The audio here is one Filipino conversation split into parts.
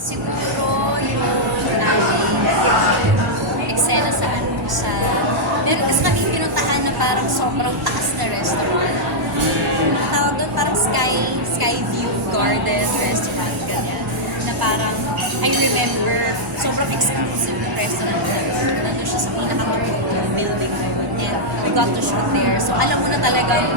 Siguro yung eksena sa meron kasi kami pinuntahan na parang sobrang taas na restaurant. Ang tawag doon parang Sky View Garden Restaurant, ganyan. Na parang, I remember, sobrang exclusive ng restaurant na nandun siya sa pinaka-top building and we got to shoot there. So alam mo na talagang,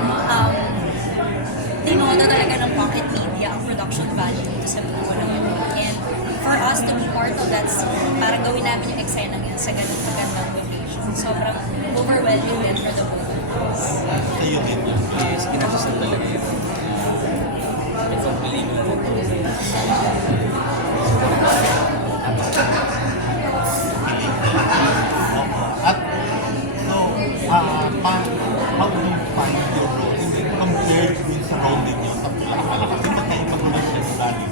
tinodo talaga ng Pocket Media ang production value dito sa buo naman. And for us to be part of that scene, parang gawin namin yung eksena yan sa ganun kagandang location. Sobrang overwhelming din for the both of us. Kayo din yun. Yes, kinasasal talaga yun. Itong pelikula na ito. At so, how do you find your role compared with sa role ninyo sa pelikula? Kasi magkaiba ko lang siya sa dali.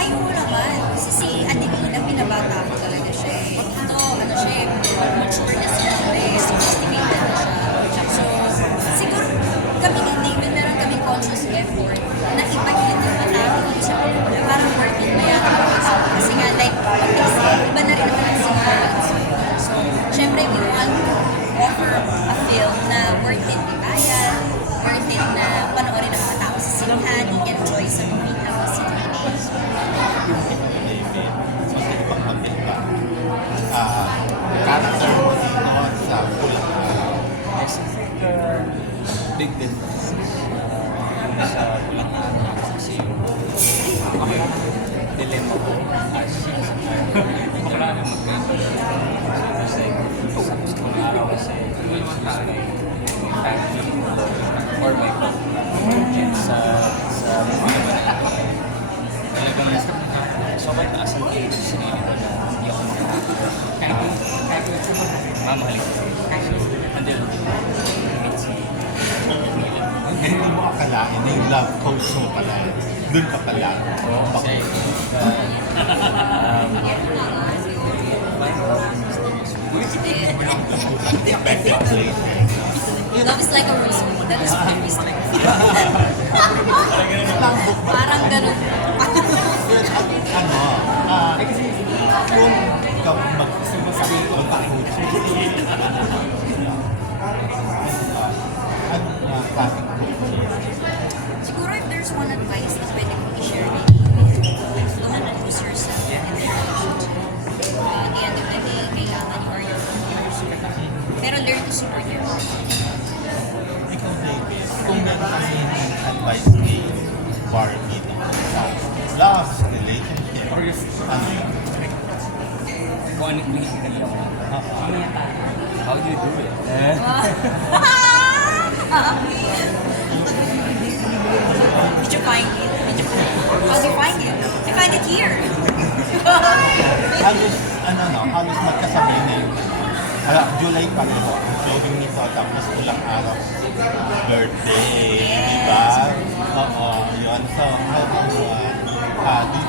Ay, oo naman. Kasi si Adelina, pinabata ko talaga siya. Ito, ano siya, mature na siya, sophisticated na siya. So, siguro, kami ni David, meron kami conscious effort na ipaglit yung namin dito sa pelikula. Parang worth it na yan. Kasi nga, like, iba na rin naman ang simulations. So, syempre, we want to offer a film na worth it ibayan, worth it na panoorin ng mga tao sa sinihan, i-enjoy sa movie house. Ibang papel ba? Character mo dito sa Pulang. Yes, I think big difference. Yung sa Pulang kasi dilemma ko as hindi ko kailangan magkano. Kasi sa gusto kong araw kasi family or my family. Sa movie naman talagang sobrang taas ang age sa sarili ko na hindi ako mamahalin ko. Until it's Hindi mo akalain na yung love coach mo pala. Doon ka pala. kasi Expected place. Love is like a rosary. That is very sweet. Parang ganun. Kung ikaw magsasabi ko ang coach, ano klaseng coach? Siguro if there's one advice na pwede kong i-share with you, don't lose yourself in the relationship. At the end of the day, kailangan you are your own person. Pero learn to support your partner. Ikaw, David, kung meron kasi advice kay Barbie sa love, relationship, or ano yun? kung ano yung basically ako. How do you do it? Did you find it? How did you find it? I find it here. Halos magkasabi na yun. July pa rin ako. Showing nito, tapos ulang araw. Birthday, di ba? Oo, yun. So, do